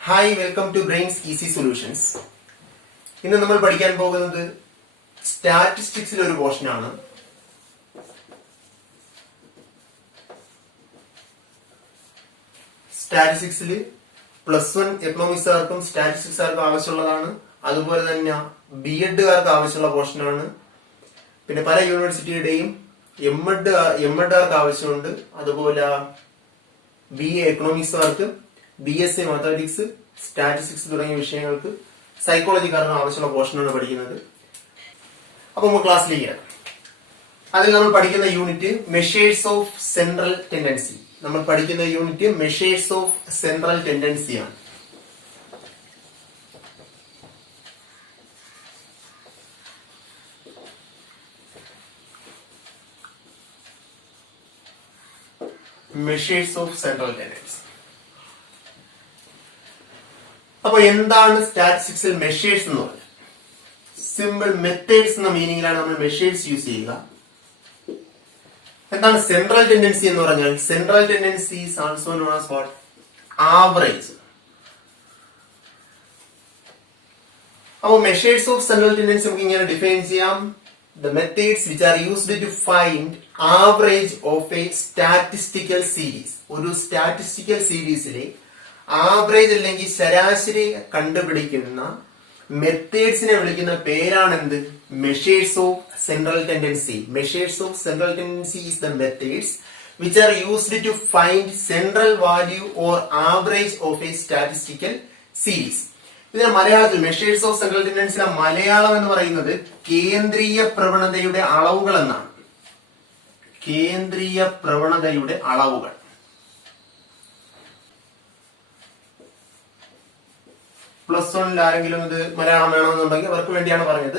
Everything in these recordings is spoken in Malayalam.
Hi, welcome to Brains Easy Solutions. ഇന്ന് നമ്മൾ പഠിക്കാൻ പോകുന്നത് സ്റ്റാറ്റിസ്റ്റിക്സിലെ ഒരു പോർഷനാണ്. സ്റ്റാറ്റിസ്റ്റിക്സിൽ +1 എക്കണോമിക്സുകാർക്കും സ്റ്റാറ്റിസ്റ്റിക്സുകാർക്കും ആവശ്യമുള്ളതാണ്. അതുപോലെ തന്നെ BEdകാർക്ക് ആവശ്യമുള്ള പോർഷനാണ്. പിന്നെ പല യൂണിവേഴ്സിറ്റിയുടെയും MEdകാർക്ക് ആവശ്യമുണ്ട്. അതുപോലെ BA എക്കണോമിക്സുകാർക്ക്, BSc മാത്തമാറ്റിക്സ്, സ്റ്റാറ്റിസ്റ്റിക്സ് തുടങ്ങിയ വിഷയങ്ങൾക്ക് സൈക്കോളജിക്കാർക്ക് ആവശ്യമുള്ള പോർഷനാണ് പഠിക്കുന്നത്. അപ്പൊ നമ്മൾ ക്ലാസ്സിലേക്ക് അതിൽ നമ്മൾ പഠിക്കുന്ന unit measures of central tendency. നമ്മൾ പഠിക്കുന്ന unit measures of central tendency ആണ്. Measures of central tendency. അപ്പൊ എന്താണ് സ്റ്റാറ്റിസ്റ്റിക്സിൽ മെഷേഴ്സ് എന്ന് പറഞ്ഞാൽ? സിമ്പിൾ മെത്തേഡ്സ് എന്ന മീനിങ്ങിലാണ് നമ്മൾ മെഷേഴ്സ് യൂസ് ചെയ്യുക. എന്താണ് സെൻട്രൽ ടെൻഡൻസി എന്ന് പറഞ്ഞാൽ? Central tendency is also known as what? Average. അപ്പൊ മെഷേഴ്സ് ഓഫ് സെൻട്രൽ ടെൻഡൻസി നമുക്ക് ഇങ്ങനെ ഡിഫൈൻ ചെയ്യാം: the methods which are used to find average of a statistical series. ഒരു സ്റ്റാറ്റിസ്റ്റിക്കൽ സീരീസിലെ ആവറേജ് അല്ലെങ്കിൽ ശരാശരി കണ്ടുപിടിക്കുന്ന മെത്തേഡ്സിനെ വിളിക്കുന്ന പേരാണ് എന്ത്? Measures of central tendency. Measures of central tendency is the methods which are used to find central value or average of a statistical series. ഇതിന് മലയാളത്തിൽ മെഷേഴ്സ് ഓഫ് സെൻട്രൽ ടെൻഡൻസിയുടെ മലയാളം എന്ന് പറയുന്നത് കേന്ദ്രീയ പ്രവണതയുടെ അളവുകൾ എന്നാണ്. കേന്ദ്രീയ പ്രവണതയുടെ അളവുകൾ. +1 ആരെങ്കിലും ഇത് മലയാളം വേണമെന്നുണ്ടെങ്കിൽ അവർക്ക് വേണ്ടിയാണ് പറഞ്ഞത്.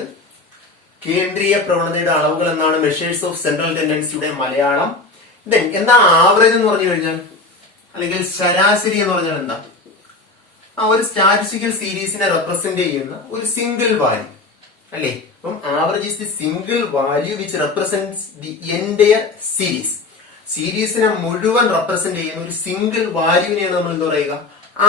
കേന്ദ്രീയ പ്രവണതയുടെ അളവുകൾ എന്നാണ് മെഷേഴ്സ് ഓഫ് സെൻട്രൽ ടെൻഡൻസിയുടെ മലയാളം. ദെൻ എന്താണ് ആവറേജ് എന്ന് പറഞ്ഞു കഴിഞ്ഞാൽ, അല്ലെങ്കിൽ ശരാശരി എന്ന് പറഞ്ഞാൽ എന്താ? ഒരു സ്റ്റാറ്റിസ്റ്റിക്കൽ സീരീസിനെ റെപ്രസെന്റ് ചെയ്യുന്ന ഒരു സിംഗിൾ വാല്യൂ അല്ലേ? അപ്പം average is the single value which represents the entire series. സീരീസിനെ മുഴുവൻ റെപ്രസെന്റ് ചെയ്യുന്ന ഒരു സിംഗിൾ വാല്യൂവിനെയാണ് നമ്മൾ എന്ത് പറയുക?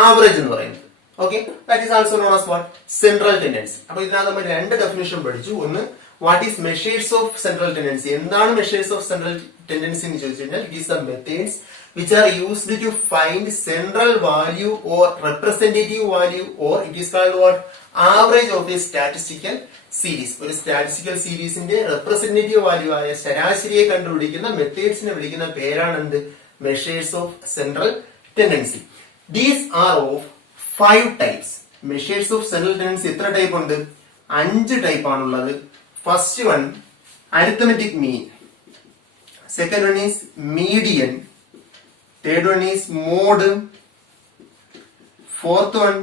ആവറേജ് എന്ന് പറയുന്നത്. Okay, that is also known as what? Central tendency. അപ്പൊ ഇതിനകത്ത് നമ്മൾ രണ്ട് ഡെഫിനിഷൻ പഠിച്ചു. ഒന്ന്, what is measures of central tendency? എന്താണ് മെഷേഴ്സ് ഓഫ് സെൻട്രൽ ടെൻഡൻസി എന്ന് ചോദിച്ചു കഴിഞ്ഞാൽ, it is the methods which are used to find central value or representative value, or it is called what? Average of a statistical series. ഒരു സ്റ്റാറ്റിസ്റ്റിക്കൽ സീരീസിന്റെ റെപ്രസെന്റേറ്റീവ് വാല്യൂ ആയ ശരാശരിയെ കണ്ടുപിടിക്കുന്ന മെത്തേഡ്സിനെ വിളിക്കുന്ന പേരാണ് എന്ത്? Measures of central tendency. These are of 5 types. Measures of central tendency എത്ര ടൈപ്പ് ഉണ്ട്? 5 ടൈപ്പ് ആണുള്ളത്. First one arithmetic mean, second one is median, third one is mode, fourth one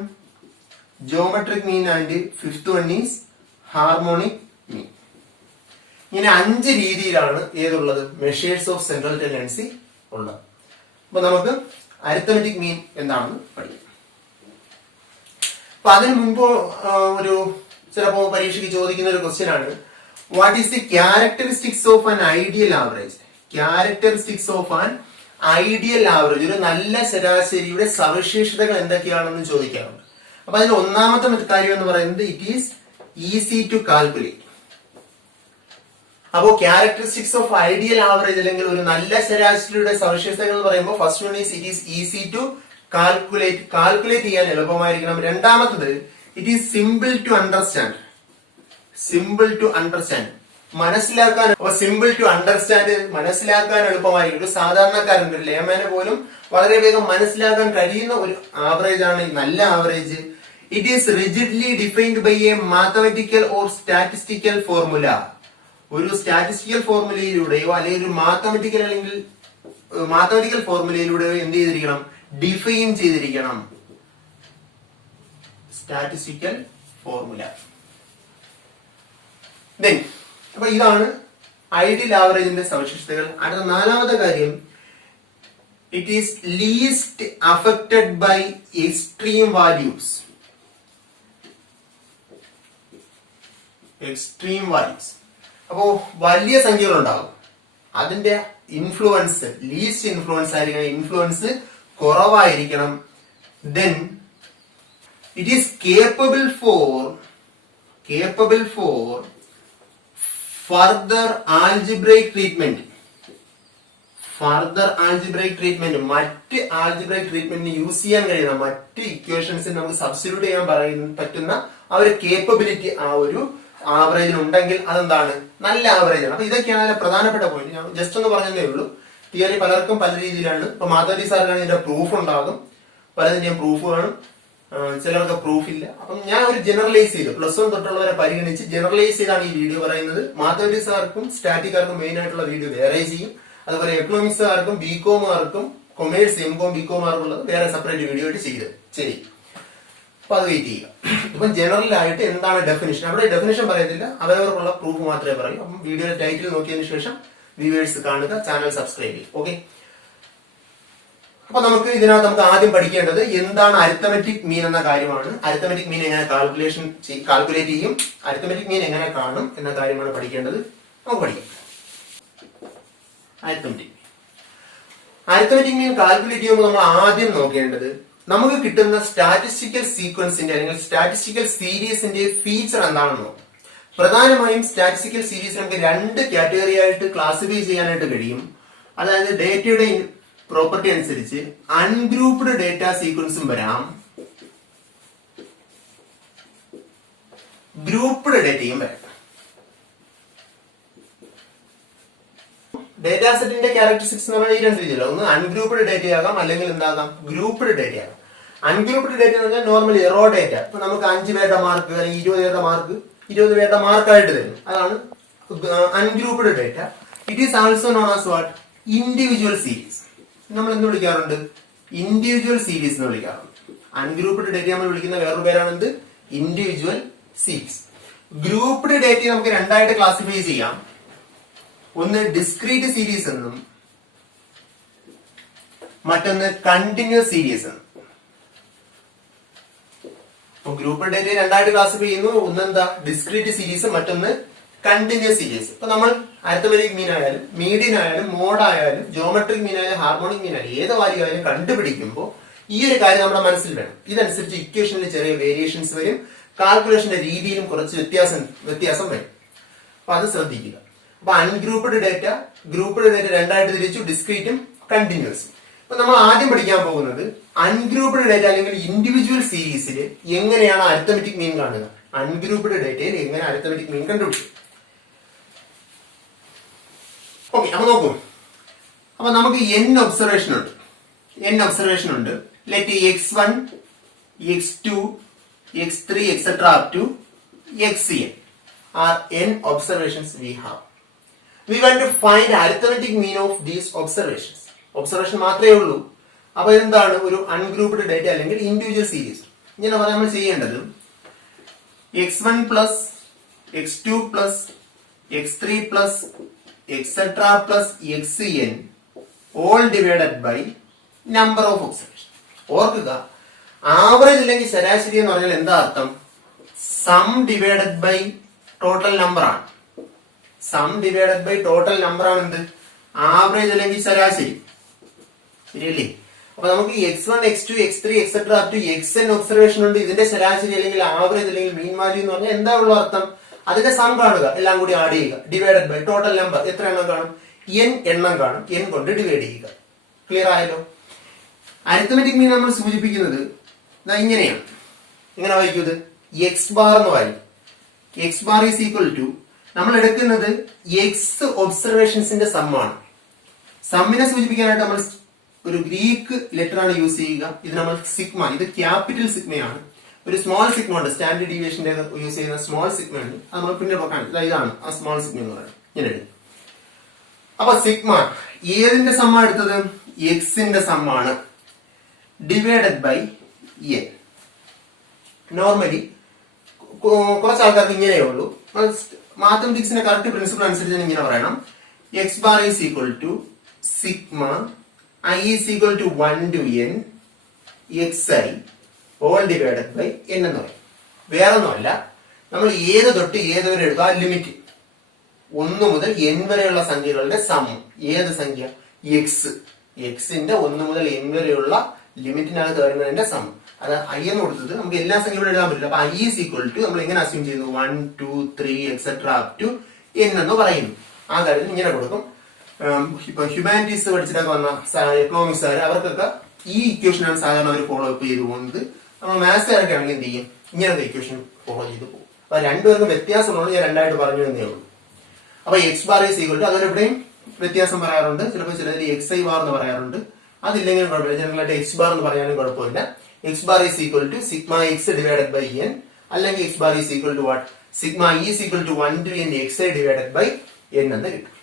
geometric mean, and fifth one is harmonic mean. ഇങ്ങനെ 5 രീതിയിലാണ് ഏതുള്ളത്? മെഷേഴ്സ് ഓഫ് സെൻട്രൽ ടെൻഡൻസി ഉള്ളത്. അപ്പൊ നമുക്ക് അരിത്തമെറ്റിക് മീൻ എന്താണെന്ന് പഠിക്കാം. അപ്പൊ അതിനു മുമ്പ് ഒരു ചിലപ്പോ പരീക്ഷയ്ക്ക് ചോദിക്കുന്ന ഒരു ക്വസ്റ്റ്യൻ ആണ്, what is the characteristics of an ideal average? Characteristics of an ideal average, ഒരു നല്ല ശരാശരിയുടെ സവിശേഷതകൾ എന്തൊക്കെയാണെന്ന് ചോദിക്കാറുണ്ട്. അപ്പൊ അതിൽ ഒന്നാമത്തെ കാര്യം എന്ന് പറയുന്നത് it is easy to calculate. അപ്പോ ക്യാരക്ടറിസ്റ്റിക്സ് ഓഫ് ഐഡിയൽ ആവറേജ് അല്ലെങ്കിൽ ഒരു നല്ല ശരാശരിയുടെ സവിശേഷതകൾ എന്ന് പറയുമ്പോൾ first one is it is easy to calculate. Calculate ചെയ്യാൻ എളുപ്പമായിരിക്കണം. രണ്ടാമത്തത് it is simple to understand. Simple to understand, മനസ്സിലാക്കാൻ. സിമ്പിൾ ടു അണ്ടർസ്റ്റാൻഡ്, മനസ്സിലാക്കാൻ എളുപ്പമായിരിക്കും. ഒരു സാധാരണക്കാരൻ, ഒരു ലേമാന് പോലും വളരെ വേഗം മനസ്സിലാക്കാൻ കഴിയുന്ന ഒരു ആവറേജ് ആണ് നല്ല average. It is rigidly defined by a mathematical or statistical formula. ഒരു സ്റ്റാറ്റിസ്റ്റിക്കൽ ഫോർമുലയിലൂടെയോ അല്ലെങ്കിൽ ഒരു മാത്തമാറ്റിക്കൽ ഫോർമുലയിലൂടെയോ എന്ത് ചെയ്തിരിക്കണം? ഡിഫൈൻ ചെയ്തിരിക്കണം. Statistical formula. ദെൻ അപ്പൊ ഇതാണ് ഐഡിയൽ ആവറേജിന്റെ സവിശേഷതകൾ. അടുത്ത നാലാമത്തെ കാര്യം, it is least affected by extreme values. Extreme values. അപ്പോ വലിയ സംഖ്യകൾ ഉണ്ടാകും, അതിന്റെ ഇൻഫ്ലുവൻസ് ലീസ്റ്റ് ഇൻഫ്ലുവൻസ് ആയിരിക്കണം, ഇൻഫ്ലുവൻസ് കുറവായിരിക്കണം. Then it is capable for further algebraic treatment. മറ്റ് ആൽജിബ്രൈക് ട്രീറ്റ്മെന്റിന് യൂസ് ചെയ്യാൻ കഴിയുന്ന മറ്റ് ഇക്വേഷൻസിന് നമുക്ക് സബ്സ്റ്റിറ്റ്യൂട്ട് ചെയ്യാൻ പറ്റുന്ന ആ ഒരു കേപ്പബിലിറ്റി ആ ഒരു ആവറേജിന് ഉണ്ടെങ്കിൽ അതെന്താണ്, നല്ല ആവറേജ് ആണ്. അപ്പൊ ഇതൊക്കെയാണ് അതിന്റെ പ്രധാനപ്പെട്ട പോയിന്റ്. ഞാൻ ജസ്റ്റ് ഒന്ന് പറഞ്ഞതേ ഉള്ളൂ. തിയറി പലർക്കും പല രീതിയിലാണ്. ഇപ്പൊ മാധവരി സാറിനാണ് ഇതിന്റെ പ്രൂഫ് ഉണ്ടാകും, പലതിന്റെയും പ്രൂഫ് കാണും, ചിലർക്ക് പ്രൂഫ് ഇല്ല. അപ്പം ഞാൻ ഒരു ജനറലൈസ് ചെയ്തു, +1 തൊട്ടുള്ളവരെ പരിഗണിച്ച് ജനറലൈസ് ചെയ്താണ് ഈ വീഡിയോ പറയുന്നത്. മാധവരി സാർക്കും സ്റ്റാറ്റിക്കാർക്കും മെയിൻ ആയിട്ടുള്ള വീഡിയോ വേറെ ചെയ്യും. അതുപോലെ എക്കണോമിക്സുകാർക്കും ബികോമുകാർക്കും കൊമേഴ്സ് എംകോം ബികോമാർക്കുള്ളത് വേറെ സെപ്പറേറ്റ് വീഡിയോ ആയിട്ട് ശരി. അപ്പൊ അത് വെയിറ്റ് ചെയ്യുക. ഇപ്പം ജനറൽ ആയിട്ട് എന്താണ് ഡെഫിനിഷൻ, അവിടെ ഡെഫിനിഷൻ പറയത്തില്ല, അവരവർക്കുള്ള പ്രൂഫ് മാത്രമേ പറയൂ. അപ്പം വീഡിയോയുടെ ടൈറ്റിൽ നോക്കിയതിനു ശേഷം വ്യൂവേഴ്സ് കാണുക, ചാനൽ സബ്സ്ക്രൈബ് ചെയ്യുക. ഓക്കെ, അപ്പൊ നമുക്ക് ആദ്യം പഠിക്കേണ്ടത് എന്താണ് അരിത്തമെറ്റിക് മീൻ എന്ന കാര്യമാണ്. അരിത്തമെറ്റിക് മീൻ എങ്ങനെ കാൽക്കുലേറ്റ് ചെയ്യും, അരിത്തമെറ്റിക് മീൻ എങ്ങനെ കാണും എന്ന കാര്യമാണ് പഠിക്കേണ്ടത്. നമുക്ക് പഠിക്കാം. അരിത്തമെറ്റിക് മീൻ കാൽക്കുലേറ്റ് ചെയ്യുമ്പോൾ നമ്മൾ ആദ്യം നോക്കേണ്ടത് നമുക്ക് കിട്ടുന്ന സ്റ്റാറ്റിസ്റ്റിക്കൽ സീക്വൻസിന്റെ അല്ലെങ്കിൽ സ്റ്റാറ്റിസ്റ്റിക്കൽ സീരീസിന്റെ ഫീച്ചർ എന്താണെന്ന് നോക്കാം. പ്രധാനമായും സ്റ്റാറ്റിസ്റ്റിക്കൽ സീരീസ് നമുക്ക് 2 കാറ്റഗറി ആയിട്ട് ക്ലാസിഫൈ ചെയ്യാനായിട്ട് കഴിയും. അതായത് ഡേറ്റയുടെ പ്രോപ്പർട്ടി അനുസരിച്ച് അൺഗ്രൂപ്പ്ഡ് ഡേറ്റ സീക്വൻസും വരാം, ഗ്രൂപ്പ്ഡ് ഡേറ്റയും വരാം. ഡേറ്റാ സെറ്റിന്റെ ക്യാരക്ടറിസ്റ്റിക്സ് എന്ന് പറഞ്ഞാൽ ഈ 2 രീതിയിലാണ്. ഒന്ന് അൺഗ്രൂപ്പ്ഡ് ഡേറ്റ ആകാം, അല്ലെങ്കിൽ എന്താകാം, ഗ്രൂപ്പ്ഡ് ഡേറ്റ ആകാം. അൺഗ്രൂപ്പ്ഡ് ഡേറ്റ എന്ന് പറഞ്ഞാൽ നോർമലി റോ ഡേറ്റ. ഇപ്പൊ നമുക്ക് 5 പേരുടെ മാർക്ക് അല്ലെങ്കിൽ 20 പേരുടെ മാർക്കായിട്ട് തരും. അതാണ് ungrouped data. It is also known as what, individual series. നമ്മൾ എന്ത് വിളിക്കാറുണ്ട്, ഇൻഡിവിജ്വൽ സീരീസ് എന്ന് വിളിക്കാറുണ്ട്. അൺഗ്രൂപ്പ്ഡ് ഡേറ്റ നമ്മൾ വിളിക്കുന്ന വേറൊരു പേരാണ് എന്ത്, ഇൻഡിവിജ്വൽ സീരീസ്. ഗ്രൂപ്പ്ഡ് ഡേറ്റ നമുക്ക് 2 ആയിട്ട് ക്ലാസിഫൈ ചെയ്യാം. ഒന്ന് ഡിസ്ക്രീറ്റ് സീരീസ് എന്നും മറ്റൊന്ന് കണ്ടിന്യൂസ് സീരീസ് എന്നും. ഗ്രൂപ്പ് ഡേറ്റ 2 ആയിട്ട് ക്ലാസിഫൈ ചെയ്യുന്നു. ഒന്നെന്താ, ഡിസ്ക്രീറ്റ് സീരീസ്, മറ്റൊന്ന് കണ്ടിന്യൂസ് സീരീസ്. ഇപ്പൊ നമ്മൾ അരിത്തമെറ്റിക് മീൻ ആയാലും മീഡിയൻ ആയാലും മോഡ് ആയാലും ജോമെട്രിക് മീൻ ആയാലും ഹാർമോണിക് മീൻ ആയാലും ഏത് വാല്യൂ ആയാലും കണ്ടുപിടിക്കുമ്പോൾ ഈ ഒരു കാര്യം നമ്മുടെ മനസ്സിൽ വേണം. ഇതനുസരിച്ച് ഇക്വേഷനിൽ ചെറിയ വേരിയേഷൻസ് വരും, കാൽക്കുലേഷന്റെ രീതിയിലും കുറച്ച് വ്യത്യാസം വരും. അപ്പൊ അത് ശ്രദ്ധിക്കുക. അപ്പൊ അൺഗ്രൂപ്പ്ഡ് ഡേറ്റ, ഗ്രൂപ്പ്ഡ് ഡേറ്റ 2 ആയിട്ട് തിരിച്ചു, ഡിസ്ക്രീറ്റും കണ്ടിന്യൂസും. അപ്പൊ നമ്മൾ ആദ്യം പഠിക്കാൻ പോകുന്നത് അൺഗ്രൂപ്പ്ഡ് ഡേറ്റ അല്ലെങ്കിൽ ഇൻഡിവിജ്വൽ സീരീസിൽ എങ്ങനെയാണ് അരിത്തമെറ്റിക് മീൻ കാണുക, അൺഗ്രൂപ്പ്ഡ് ഡേറ്റയിൽ എങ്ങനെ അരിത്തമെറ്റിക് മീൻ കണ്ടുപിടിക്കും. ഓക്കെ, അപ്പൊ നോക്കൂ. അപ്പൊ നമുക്ക് n ഒബ്സർവേഷൻ ഉണ്ട്. Let x1, x2, x3, etc. up to xn are n observations we have. We want to find arithmetic mean of these observations. Observation മാത്രമേ ഉള്ളൂ. അപ്പൊ എന്താണ് ഒരു അൺഗ്രൂപ്പ്ഡ് ഡേറ്റ അല്ലെങ്കിൽ ഇൻഡിവിജ്വൽ സീരീസ്. ഇങ്ങനെ നമ്മൾ ചെയ്യേണ്ടത് x1 plus x2 plus x3 plus etc. Plus xn all divided by number of observation. ഓർക്കുക, ആവറേജ് അല്ലെങ്കിൽ ശരാശരി എന്ന് പറഞ്ഞാൽ എന്താ അർത്ഥം, sum divided by total number ആണ്. Sum divided by total number ആണ് എന്ത്, ആവറേജ് അല്ലെങ്കിൽ ശരാശരി. ശരിയല്ലേ? അപ്പൊ നമുക്ക് x1, x2, x3, etc. up to xn observation ഉണ്ട്. ഇതിന്റെ ശരാശരി അല്ലെങ്കിൽ ആവറേജ് അല്ലെങ്കിൽ മീൻ വാല്യൂ എന്ന് പറഞ്ഞാൽ എന്താ ഉള്ള അർത്ഥം, അതിന്റെ സം കാണുക, എല്ലാം കൂടി ആഡ് ചെയ്യുക, ഡിവൈഡഡ് ബൈ ടോട്ടൽ നമ്പർ. എത്ര എണ്ണം കാണും, n എണ്ണം കാണും, n കൊണ്ട് ഡിവൈഡ് ചെയ്യുക. ക്ലിയർ ആയല്ലോ? അരിത്തമെറ്റിക് മീൻ നമ്മൾ സൂചിപ്പിക്കുന്നത് ഇങ്ങനെയാണ്. എങ്ങനെ വായിക്കുന്നത്, x ബാർ എന്ന് വായിക്കും. x bar is equal to, നമ്മൾ എടുക്കുന്നത് x ഒബ്സർവേഷൻസിന്റെ സമ്മാണ്. സമ്മിനെ സൂചിപ്പിക്കാനായിട്ട് നമ്മൾ ഒരു ഗ്രീക്ക് ലെറ്റർ ആണ് യൂസ് ചെയ്യുക. ഇത് നമ്മൾ സിഗ്മ, ഇത് ക്യാപിറ്റൽ സിഗ്മയാണ്. ഒരു സ്മോൾ സിഗ്മ ഉണ്ട്, സ്റ്റാൻഡേർഡ് ഡീവിയേഷന്റെ യൂസ് ചെയ്യുന്ന സ്മോൾ സിഗ്മ ഉണ്ട്. അത് നമ്മൾ പിന്നെ നോക്കാൻ, ഇതാണ് ആ സ്മോൾ സിഗ്മ എന്ന് പറയുന്നത്. ഇങ്ങനെ എടുക്കും. അപ്പൊ സിഗ്മ ഏതിന്റെ സമ്മ എടുത്തത്, എക്സിന്റെ സമ്മാണ്, ഡിവൈഡഡ് ബൈ എൻ. നോർമലി കുറച്ച് ആൾക്കാർക്ക് ഇങ്ങനെയേ ഉള്ളൂ. മാത്തമെറ്റിക്സിന്റെ കറക്റ്റ് പ്രിൻസിപ്പിൾ അനുസരിച്ച് ഇങ്ങനെ പറയണം, X bar is equal to sigma I is equal to 1 to n xi all divided by n എന്ന് പറയും. വേറൊന്നുമല്ല, നമ്മൾ ഏത് തൊട്ട് ഏത് വരെ എടുക്കുക, ലിമിറ്റ് 1 മുതൽ n വരെയുള്ള സംഖ്യകളുടെ സം. ഏത് സംഖ്യ, x. xന്റെ 1 മുതൽ n വരെയുള്ള ലിമിറ്റിനകത്ത് വരുന്നതിന്റെ സം. അത് ഐ എന്ന് കൊടുത്തത് നമുക്ക് എല്ലാ സംഖ്യകളും എഴുതാൻ പറ്റില്ല. അപ്പൊ ഐ ഈസ് ഈക്വൽ ടു നമ്മൾ എങ്ങനെ അസ്യൂം ചെയ്യുന്നു 1 2 3 എക്സെട്ര അപ് ടു n എന്ന് പറയുന്നു. ആ കാര്യം ഇങ്ങനെ കൊടുക്കും. ഇപ്പൊ ഹ്യൂമാനിറ്റീസ് പഠിച്ചിട്ടൊക്കെ വന്ന എക്കണോമിക്സ് അവർക്കൊക്കെ ഈ ഇക്വേഷനാണ് സാധാരണ അവർ ഫോളോ അപ്പ് ചെയ്ത് പോകുന്നത്. നമ്മൾ മാത്സുകാരൊക്കെ ആണെങ്കിൽ എന്ത് ചെയ്യും, ഇങ്ങനത്തെ ഇക്വേഷൻ ഫോളോ ചെയ്ത് പോകും. അപ്പൊ രണ്ടുപേർക്കും വ്യത്യാസമുള്ളത് ഞാൻ രണ്ടായിട്ട് പറഞ്ഞു എന്നേ ഉള്ളൂ. അപ്പൊ X bar is equal to, അതുപോലെ ഇവിടെയും വ്യത്യാസം പറയാറുണ്ട്. ചിലപ്പോൾ ചിലർ എക്സ് ഐ ബാർ എന്ന് പറയാറുണ്ട്. അതില്ലെങ്കിലും കുഴപ്പമില്ല, ജനറലായിട്ട് എക്സ് ബാർ എന്ന് പറയാനും കുഴപ്പമില്ല. X bar is equal to sigma x divided by n, അല്ലെങ്കിൽ x bar is equal to what, sigma is equal to 1 to n X i divided by n എന്ന് കിട്ടും.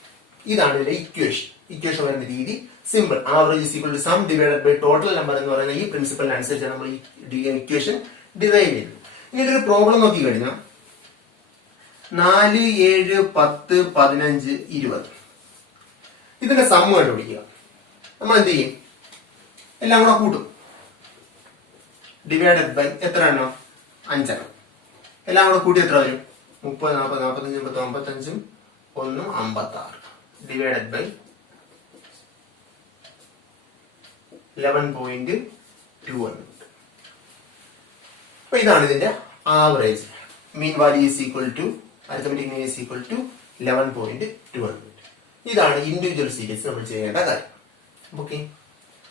ഇതാണ് ഇതിന്റെ ഇക്വേഷൻ വരുന്ന രീതി. Simple. Average is equal to sum divided by total number എന്ന് പറയുന്ന ഈ പ്രിൻസിപ്പലിനനുസരിച്ചാണ് നമ്മൾ ഈ ഇക്വേഷൻ ഡിറൈവ് ചെയ്യുന്നത്. ഇനി ഒരു പ്രോബ്ലം നോക്കി കഴിഞ്ഞാൽ 4 7 10 15 20 ഇതിന്റെ സം കണ്ടുപിടിക്കുക. നമ്മൾ എന്ത് ചെയ്യും, എല്ലാം കൂടെ കൂട്ടും. ഡിവൈഡഡ് ബൈ എത്ര എണ്ണം, 5 എണ്ണം. എല്ലാം കൂടെ കൂട്ടി എത്ര വരും, 30 40 45 55 1 56 ഡിവൈഡഡ് ബൈ 11.2. അപ്പൊ ഇതാണ് ഇതിന്റെ average. Mean value is equal to, arithmetic mean is equal to 11.2. ഇതാണ് ഇൻഡിവിജ്വൽ സീരീസ് നമ്മൾ ചെയ്യേണ്ട കാര്യം. ഓക്കെ.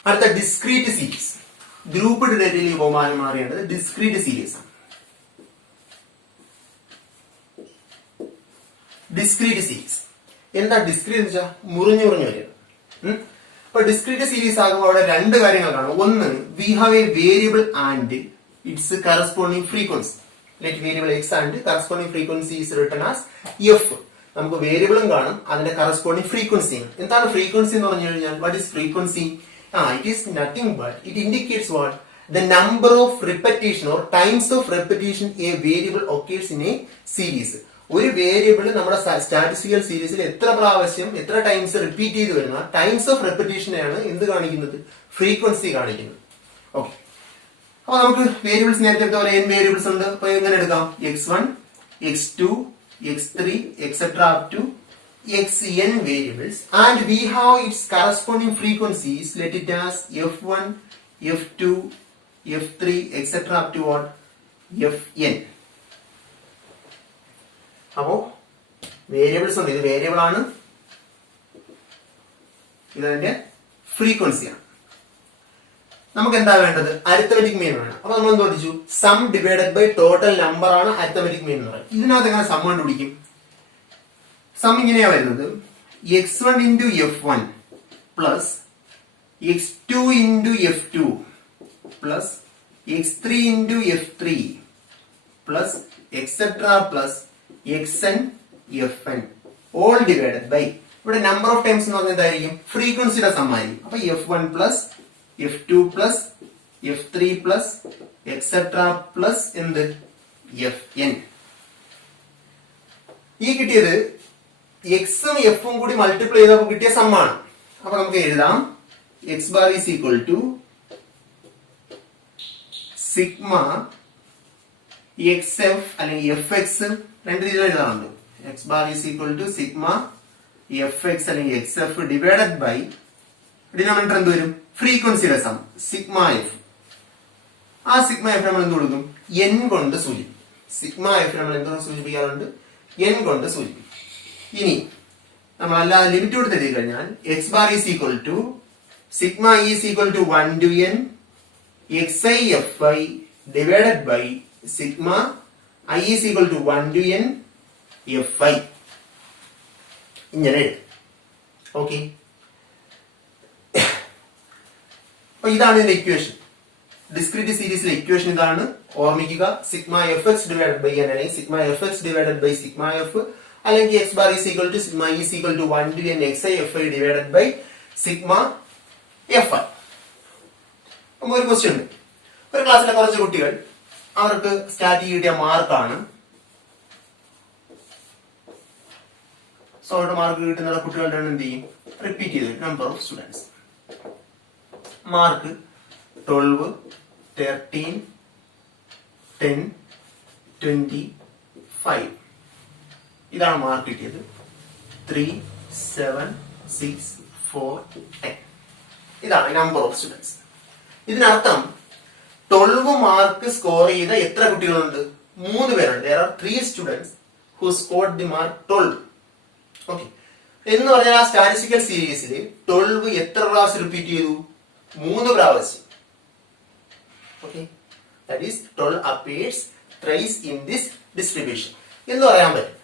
അടുത്ത ഡിസ്ക്രീറ്റ് സീരീസ്. ഗ്രൂപ്പ് ഡേറ്റയിൽ ഉപമാനം മാറിയേണ്ടത് ഡിസ്ക്രീറ്റ് സീരീസ് ആണ്. ഡിസ്ക്രീറ്റ് സീരീസ് എന്താ? ഡിസ്ക്രീറ്റ് എന്ന് വെച്ചാൽ മുറിഞ്ഞു വരിക. അപ്പൊ ഡിസ്ക്രീറ്റ് സീരീസ് ആകുമ്പോൾ അവിടെ രണ്ട് കാര്യങ്ങൾ കാണും. ഒന്ന്, we have A variable and it's corresponding frequency. Let variable X and corresponding frequency is written as F. നമുക്ക് വേരിയബിളും കാണും, അതിന്റെ കറസ്പോണ്ടിങ് ഫ്രീക്വൻസിയും. എന്താണ് ഫ്രീക്വൻസി എന്ന് പറഞ്ഞു കഴിഞ്ഞാൽ, what is frequency? It is nothing but it indicates what? The number of repetition or times of repetition a variable occurs in a series. ഒരു വേരിയബിൾ നമ്മുടെ സ്റ്റാറ്റിസ്റ്റിക്കൽ സീരീസിൽ എത്ര പ്രാവശ്യം എത്ര ടൈംസ് റിപ്പീറ്റ് ചെയ്ത് വരുന്ന ടൈംസ് ഓഫ് റെപ്പിറ്റേഷനെയാണ് എന്ത് കാണിക്കുന്നത്, ഫ്രീക്വൻസി കാണിക്കുന്നത്. ഓക്കെ. അപ്പൊ നമുക്ക് വേരിയബിൾസ് നേരത്തെ എടുത്ത പോലെ n വേരിയബിൾസ് ഉണ്ട്. അപ്പൊ എങ്ങനെ എടുക്കാം, x1 x2 x3 etcetera up to xn variables, and we have its corresponding frequencies. Let it as f1 f2 f3 etc up to what, fn. അപ്പോ വേരിയബിൾസ് ഉണ്ട്. ഇത് വേരിയബിൾ ആണ്, ഇതിന്റെ ഫ്രീക്വൻസിയാണ്. നമുക്ക് എന്താ വേണ്ടത്, അരിത്തമെറ്റിക് മീൻ വേണം. അപ്പൊ നമ്മൾ എന്ത് പഠിച്ചു, sum divided by total number ആണ് അരിത്തമെറ്റിക് മീൻ എന്ന് പറയുന്നത്. ഇതിനകത്ത് എങ്ങനെ സം കണ്ടുപിടിക്കും? സം ഇങ്ങനെയാ വരുന്നത്, x1 into f1 plus x2 into f2 plus x3 into f3 plus etc plus xn fn all divided by, ഇവിടെ നമ്പർ ഓഫ് ടൈംസ് എന്ന് പറഞ്ഞാൽ എന്തായിരിക്കും, ഫ്രീക്വൻസിയുടെ സം ആയിരിക്കും. അപ്പൊ f1 plus f2 plus f3 plus etc plus എന്ത്, fn. ഈ കിട്ടിയത് എക്സും എഫും കൂടി മൾട്ടിപ്ലൈ ചെയ്തപ്പോൾ കിട്ടിയ സമ്മാണ്. അപ്പൊ നമുക്ക് എഴുതാം, x bar is equal to sigma x f അല്ലെങ്കിൽ എഫ് എക്സ്, രണ്ട് രീതിയിൽ എഴുതാറുണ്ട്. X bar is equal to sigma f x അല്ലെങ്കിൽ x f divided by denominator എന്ത് വരും, ഫ്രീക്വൻസിയുടെ സം സിഗ്മ എഫ്. ആ സിഗ്മ എഫ് നമ്മൾ എന്ത് കൊടുക്കും, എൻ കൊണ്ട് സൂചിപ്പിക്കും. സിഗ്മ എഫ് നമ്മൾ എന്തുകൊണ്ട് സൂചിപ്പിക്കാറുണ്ട്, എൻ കൊണ്ട് സൂചിപ്പിക്കും. ഇനി നമ്മൾ അല്ലാതെ ലിമിറ്റ് കൊടുത്ത് എഴുതി കഴിഞ്ഞാൽ X bar is equal to sigma is equal to 1 to n X I F I divided by sigma I is equal to 1 to n F I. ഇങ്ങനെ എഴുതും. ഓക്കെ. അപ്പൊ ഇതാണ് ഇതിന്റെ ഇക്വേഷൻ. ഡിസ്ക്രീറ്റ് സീരീസിലെ ഇക്വേഷൻ ഇതാണ്, ഓർമ്മിക്കുക. Sigma f x divided by n അല്ലെങ്കിൽ sigma f x divided by sigma f, അല്ലെങ്കിൽ x bar is equal to sigma is equal to 1 to n X I F I divided by sigma f i. ഒരു ക്വസ്റ്റ്യൻ ഉണ്ട്. ഒരു ക്ലാസ്സിലെ കുറച്ച് കുട്ടികൾ, അവർക്ക് സ്റ്റാറ്റി കിട്ടിയ മാർക്കാണ്. സോ അവരുടെ മാർക്ക് കിട്ടുന്ന കുട്ടികളുടെ എന്ത് ചെയ്യും, റിപ്പീറ്റ് ചെയ്ത് നമ്പർ ഓഫ് സ്റ്റുഡൻസ്. മാർക്ക് 12 13 10 25 ഇതാണ് മാർക്ക് കിട്ടിയത്. 3 7 6 4 10 ഇതാണ് നമ്പർ ഓഫ് സ്റ്റുഡൻസ്. ഇതിനർത്ഥം 12 മാർക്ക് സ്കോർ ചെയ്ത എത്ര കുട്ടികളുണ്ട്? 3 പേരുണ്ട്. There are 3 students who scored the mark 12. Okay, എന്ന് പറഞ്ഞാൽ ആ സ്റ്റാറ്റിസ്റ്റിക്കൽ സീരീസിൽ 12 എത്ര പ്രാവശ്യം റിപ്പീറ്റ് ചെയ്തു? 3 പ്രാവശ്യം. Okay, that is 12 appears thrice in this distribution എന്ന് പറയാൻ പറ്റും.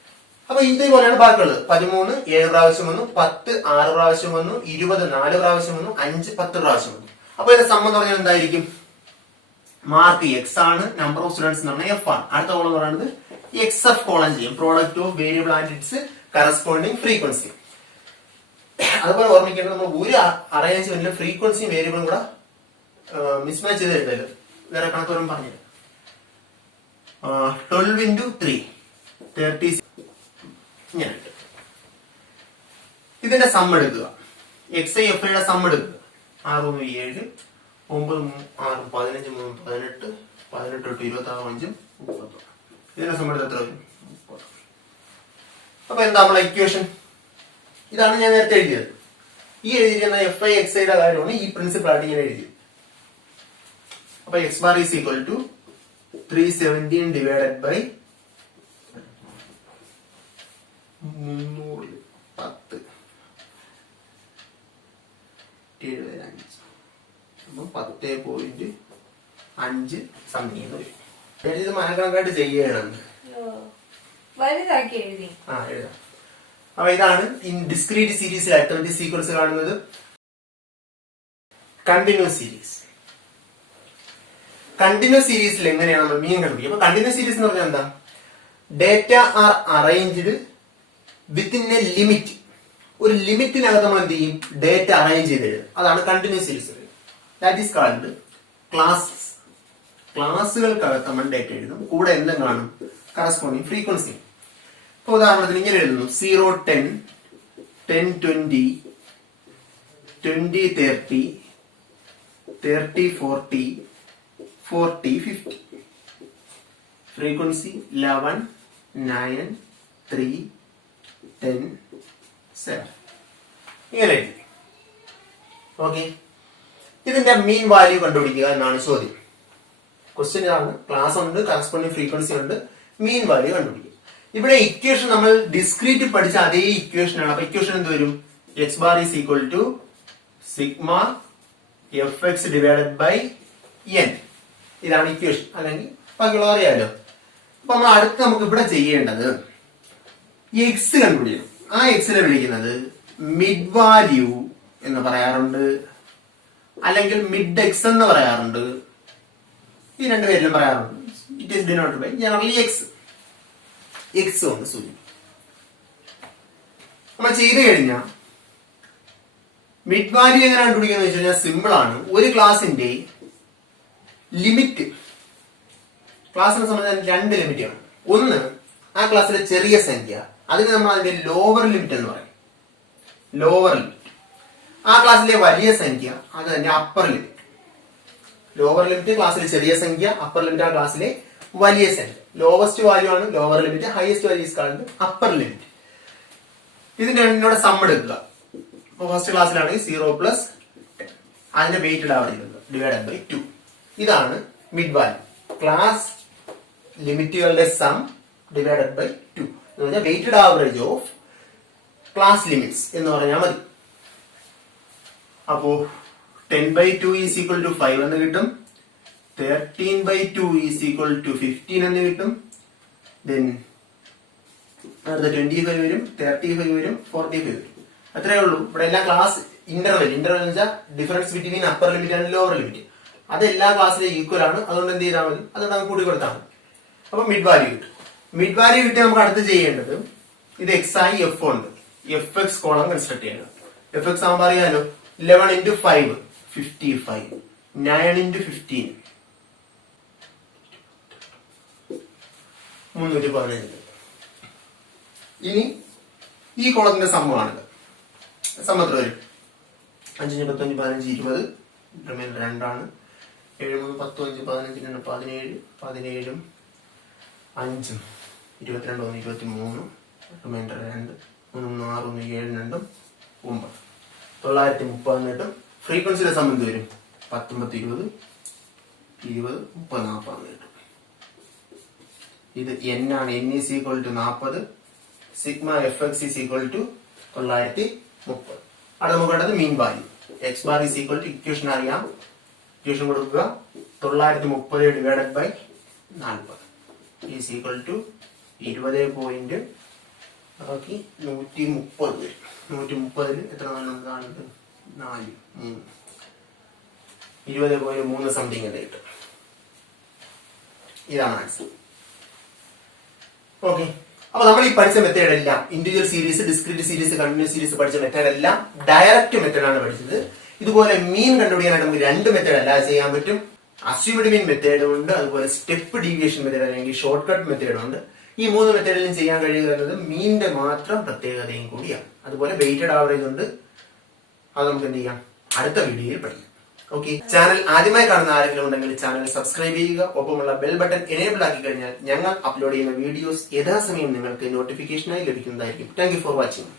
അപ്പൊ ഇതേപോലെയാണ് ബാക്കിയുള്ളത്. 13 7 പ്രാവശ്യം വന്നു, 10 6 പ്രാവശ്യം വന്നു, 20 4 പ്രാവശ്യം വന്നു, 5 10 പ്രാവശ്യം വന്നു. അപ്പൊ ഇതിന്റെ സമ്മ എന്ന് പറഞ്ഞാൽ എന്തായിരിക്കും? മാർക്ക് എക്സ് ആണ്, നമ്പർ ഓഫ് സ്റ്റുഡൻസ് എന്ന് പറഞ്ഞാൽ എഫ് ആണ്. അടുത്ത കോളം എന്ന് പറയുന്നത് എക്സ് എഫ് കോളം ചെയ്യും, product of variable and it's corresponding frequency. അതുപോലെ ഓർമ്മിക്കേണ്ടത്, നമ്മൾ ഒരു അറേഞ്ച്മെന്റിലും ഫ്രീക്വൻസിയും വേരിയബിളും കൂടെ മിസ്മാച്ച് ചെയ്ത് എഴുതല്ലോ. വേറെ കണക്കോരം പറഞ്ഞില്ല. 12 into 3 30 ഇങ്ങനെ. ഇതിന്റെ സം എടുക്കുക, എക്സ് ഐ എഫ് ഐയുടെ സം എടുക്കുക. 6 7 9 6 15 3 18 18 26 30. ഇതിന്റെ സം എടുത്ത് എത്ര വരും? 30. അപ്പൊ എന്താ നമ്മളെ ഇക്വേഷൻ? ഇതാണ് ഞാൻ നേരത്തെ എഴുതിയത്. ഈ എഴുതിയിരിക്കുന്ന എഫ് ഐ എക്സ് ഐയുടെ കാര്യമാണ് ഈ പ്രിൻസിപ്പിൾ ആയിട്ട് ഇങ്ങനെ എഴുതിയത്. അപ്പൊ X bar is equal to 317 divided by 300 10 75 10.5 something എന്ന് വരും. ഇത് മനക്കണക്കായിട്ട് ചെയ്യണം. എഴുതാം. അപ്പൊ ഇതാണ് ഡിസ്ക്രീറ്റ് സീരീസിൽ ആക്ടിവിറ്റി സീക്വൻസ് കാണുന്നത്. Continuous series. കണ്ടിന്യൂസ് സീരീസിൽ എങ്ങനെയാണ് നമ്മൾ മീൻ കണ്ടുപിടിക്കുക? അപ്പൊ കണ്ടിന്യൂസ് സീരീസ് എന്ന് പറഞ്ഞാൽ എന്താ? Data R arranged within A limit. ഒരു ലിമിറ്റിനകത്ത് നമ്മൾ എന്ത് ചെയ്യും? ഡേറ്റ അറേഞ്ച് ചെയ്ത് എഴുതും. അതാണ് continuous series. That is called classes. ക്ലാസ്സുകൾക്കകത്ത് നമ്മൾ ഡേറ്റ എഴുതും, കൂടെ എന്തും കാണും? Corresponding frequency. ഇപ്പൊ ഉദാഹരണത്തിന് ഇങ്ങനെ എഴുതുന്നു: 0 10 10 20 20 30 30 40 40 50. ഫ്രീക്വൻസി 11 9 3 10 7. ഇങ്ങനെ എഴുതി. ഓക്കെ, ഇതിന്റെ മീൻ വാല്യൂ കണ്ടുപിടിക്കുക എന്നാണ് ചോദ്യം. ക്വസ്റ്റ്യൻ ഇതാണ്. ക്ലാസ് ഉണ്ട്, കറസ്പോണ്ടിങ് ഫ്രീക്വൻസി ഉണ്ട്, മീൻ വാല്യൂ കണ്ടുപിടിക്കുക. ഇവിടെ ഇക്വേഷൻ നമ്മൾ ഡിസ്ക്രീറ്റ് പഠിച്ച അതേ ഇക്വേഷൻ ആണ്. അപ്പൊ ഇക്വേഷൻ എന്ത് വരും? X bar is equal to sigma f x divided by n. ഇതാണ് ഇക്വേഷൻ. അല്ലെങ്കിൽ ബാക്കിയുള്ളത് അറിയാലോ. അപ്പൊ നമ്മൾ അടുത്ത് നമുക്ക് ഇവിടെ ചെയ്യേണ്ടത് എക്സ് കണ്ടുപിടിക്കണം. ആ എക്സിനെ വിളിക്കുന്നത് മിഡ് വാല്യൂ എന്ന് പറയാറുണ്ട്, അല്ലെങ്കിൽ മിഡ് എക്സ് എന്ന് പറയാറുണ്ട്. ഈ രണ്ടു പേരിലും പറയാറുണ്ട്. It is denoted by generally x. X കൊണ്ട് സൂചിപ്പിക്കും. നമ്മൾ ചെയ്ത് കഴിഞ്ഞാൽ മിഡ് വാല്യൂ എങ്ങനെ കണ്ടുപിടിക്കുന്നത് വെച്ച് കഴിഞ്ഞാൽ സിമ്പിൾ ആണ്. ഒരു ക്ലാസിന്റെ ലിമിറ്റ്, ക്ലാസിനെ സംബന്ധിച്ച് 2 ലിമിറ്റാണ്. ഒന്ന്, ആ ക്ലാസ്സിലെ ചെറിയ സംഖ്യ, അതിന് നമ്മൾ അതിന്റെ ലോവർ ലിമിറ്റ് എന്ന് പറയും. Lower limit. ആ ക്ലാസ്സിലെ വലിയ സംഖ്യ, അത് തന്നെ അപ്പർ ലിമിറ്റ്. ലോവർ ലിമിറ്റ് ക്ലാസ്സിലെ ചെറിയ സംഖ്യ, അപ്പർ ലിമിറ്റ് ആ ക്ലാസ്സിലെ വലിയ സംഖ്യ. ലോവസ്റ്റ് വാല്യൂ ആണ് lower limit, highest value is called upper limit. ഇതിന്റെ രണ്ടിനോട് സം എടുക്കുക. ഇപ്പൊ ഫസ്റ്റ് ക്ലാസ്സിലാണെങ്കിൽ 0 പ്ലസ് 10, അതിന്റെ വെയിറ്റഡ് ആവറേജ് ഡിവൈഡഡ് ബൈ 2. ഇതാണ് മിഡ് വാല്യൂ. ക്ലാസ് ലിമിറ്റുകളുടെ സം ഡിവൈഡഡ് ബൈ 2 എന്ന് പറഞ്ഞാൽ weighted average of class limits എന്ന് പറഞ്ഞാൽ മതി. അപ്പോ 10/2 ഈസ് ഈക്വൽ ടു 5 എന്ന് കിട്ടും. 13/2 ഈസ് ഈക്വൽ ടു 15 എന്ന് കിട്ടും. ദെൻ അടുത്ത 25 വരും, 35 വരും, 45 വരും. അത്രയേ ഉള്ളൂ. ഇവിടെ എല്ലാ ക്ലാസ് ഇന്റർവെൽ എന്ന് വെച്ചാൽ difference between upper limit and lower limit, അത് എല്ലാ ക്ലാസ്സിലും ഈക്വൽ ആണ്. അതുകൊണ്ട് എന്ത് ചെയ്താൽ മതി? അത് നമുക്ക് കൂടി കൊടുത്താൽ മതി. അപ്പൊ മിഡ് വാല്യൂ കിട്ടും. മിഡ് വാല്യൂ കിട്ടി നമുക്ക് അടുത്ത് ചെയ്യേണ്ടത്, ഇത് എക്സ് ആയി എഫ് ഉണ്ട്, എഫ് എക്സ് കോളം കൺസ്ട്രക്ട് ചെയ്യണം. എഫ് എക്സ് ആകുമ്പോൾ അറിയാലോ, 11 into 5 55, 9 into 15 315. ഇനി ഈ കോളത്തിന്റെ സമ്മമാണിത്. സമ്മ എത്ര വരും? 5 15 15 20, റിമൈൻഡർ 2 ആണ്. 7 3 10 5 15 2 17 17 5 22 1 23, റിമൈൻഡർ 2 3 6 1 7 2 9 930 കിട്ടും. ഫ്രീക്വൻസിയുടെ സം എന്ത് വരും? 19 20 20, 30, 40 കിട്ടും. ഇത് n ആണ്. n is equal to 40. Sigma fx is equal to 930. അവിടെ നമുക്ക് വേണ്ടത് mean value. x bar is equal to equation അറിയാം. ഇക്വേഷൻ കൊടുക്കുക 930 divided by 40 is equal to 20.130 വരും. 130 എത്ര കാണുന്നത് 4 20.3 സംതിങ് എന്ന് കിട്ടും. ഇതാണ് ആൻസർ. ഓക്കെ, അപ്പൊ നമ്മൾ ഈ പഠിച്ച മെത്തേഡ് എല്ലാം individual series, discrete series, continuous series പഠിച്ച മെത്തേഡ് എല്ലാം ഡയറക്റ്റ് മെത്തേഡാണ് പഠിച്ചത്. ഇതുപോലെ മീൻ കണ്ടുപിടിക്കാനായിട്ട് നമുക്ക് 2 മെത്തേഡ് അല്ലാതെ ചെയ്യാൻ പറ്റും. അസ്യൂംഡ് മീൻ മെത്തേഡും ഉണ്ട്, അതുപോലെ സ്റ്റെപ്പ് ഡീവിയേഷൻ മെത്തേഡ് അല്ലെങ്കിൽ ഷോർട്ട് കട്ട് മെത്തേഡും ഉണ്ട്. ഈ 3 മെത്തേഡിലും ചെയ്യാൻ കഴിയുക എന്നത് മീനിന്റെ മാത്രം പ്രത്യേകതയും കൂടിയാണ്. അതുപോലെ വെയിറ്റഡ് ആവറേജ് ഉണ്ട്, അത് നമുക്ക് എന്ത് ചെയ്യാം, അടുത്ത വീഡിയോയിൽ പഠിക്കാം. ഓക്കെ, ചാനൽ ആദ്യമായി കാണുന്ന ആരെങ്കിലും ഉണ്ടെങ്കിൽ ചാനൽ സബ്സ്ക്രൈബ് ചെയ്യുക. ഒപ്പമുള്ള ബെൽ ബട്ടൺ എനേബിൾ ആക്കി കഴിഞ്ഞാൽ ഞങ്ങൾ അപ്ലോഡ് ചെയ്യുന്ന വീഡിയോസ് യഥാസമയം നിങ്ങൾക്ക് നോട്ടിഫിക്കേഷനായി ലഭിക്കുന്നതായിരിക്കും. Thank you for watching.